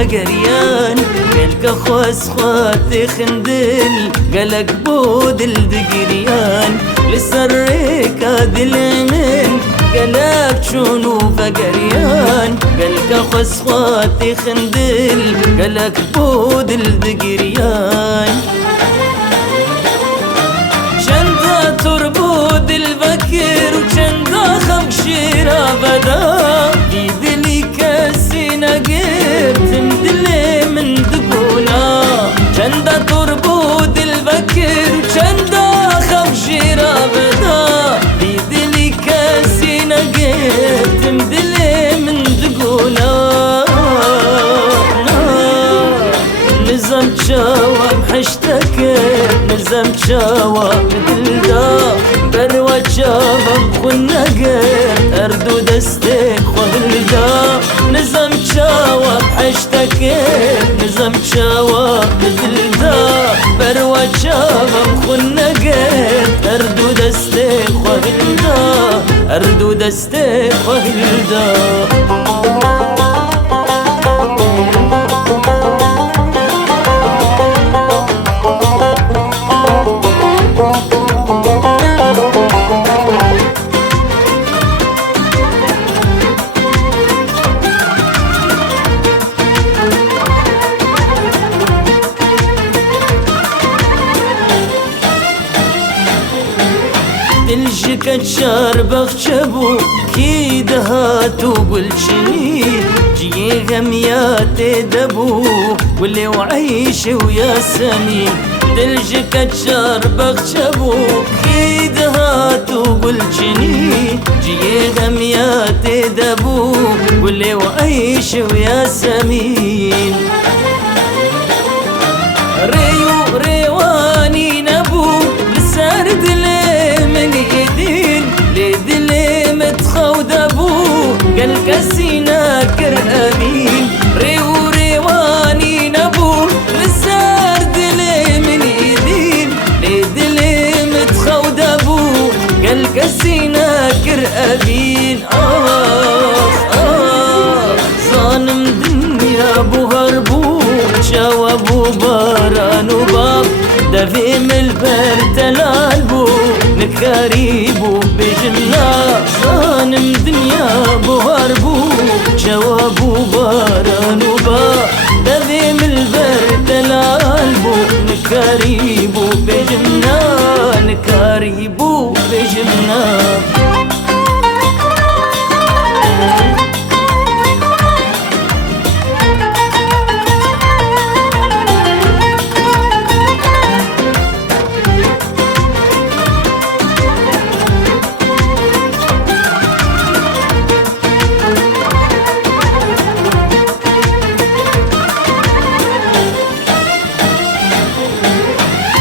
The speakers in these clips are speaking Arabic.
فقريان قالك خواس خواتي خندل قالك بودل دقريان لسريك هادي العمين قالك شونو فقريان قالك خواس خواتي خندل قالك بودل دقريان شندا تربود البكر وشندا خمشيرا بدا يدلي كاسينا قير تمدلي من دقونا شندا تربود البكر وشندا خمشيرا بدا يدلي كاسينا قير تمدلي من دقونا نظام شواب حشتك نظام شواب مثل دا بروى شباب خلنا غير أردو دستك وهلدا نظام شواب حشتك نظام شواب مثل دا بروى شباب خلنا غير أردو دستك وهلدا أردو دستك وهلدا دلجك تشاربخ شبو كيد هاتو قلشني جي غميات دبو واللي وعيش ويا سمين دلجك تشاربخ شبو كيد هاتو قلشني جي غميات دبو واللي وعيش ويا سمين ريو ريواني نبو لسارد من يدين لدلي متخود ابو قال كسينا كر امين ريو ريواني نبو لسار دلي من يدين لدلي متخود ابو قال كسينا كر امين ظالم دنيا ابو هربو شاوبو باران وباب دفيم البرد الالبو نكاريبو بجمنا ظالم دنيا بوهربو جوابو باران وبا دفيم البرد الالبو نكاريبو بجمنا نكاريبو بجمنا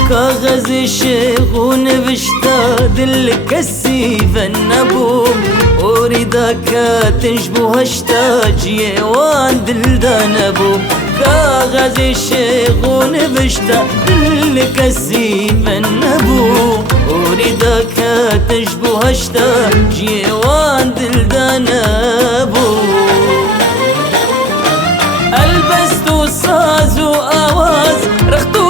كاغذ الشيخ ونبشتا دلك السيف النبو أريدك تنشبه هشتا جيوان دلدان أبو كاغذ الشيخ ونبشتا دلك السيف النبو أريدك تنشبه هشتا جيوان دلدان أبو البستو صاز وآواز رختو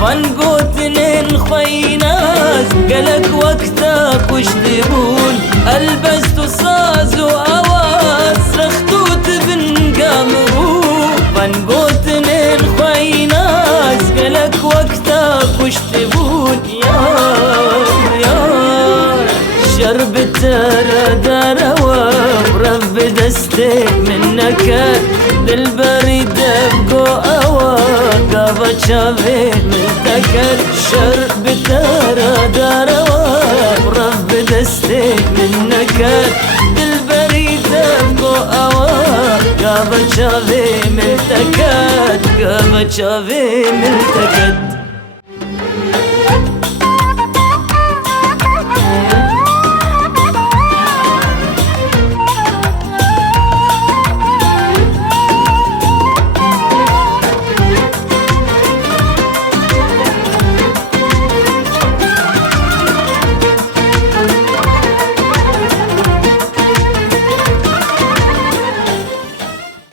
فانقوتنين خيناز قالك وقتك وش تبون البست صاز وأواز رختوت بنقام بو فانقوتنين خيناز قالك وقتك وش تبون يا شرب ترى دروا ورب دستك منك دالبريد بقو أوا قابا شافي ملتكر شرب ترى دروا ورب دستك منك دالبريد بقو أوا قابا شافي ملتكر قابا شافي ملتكر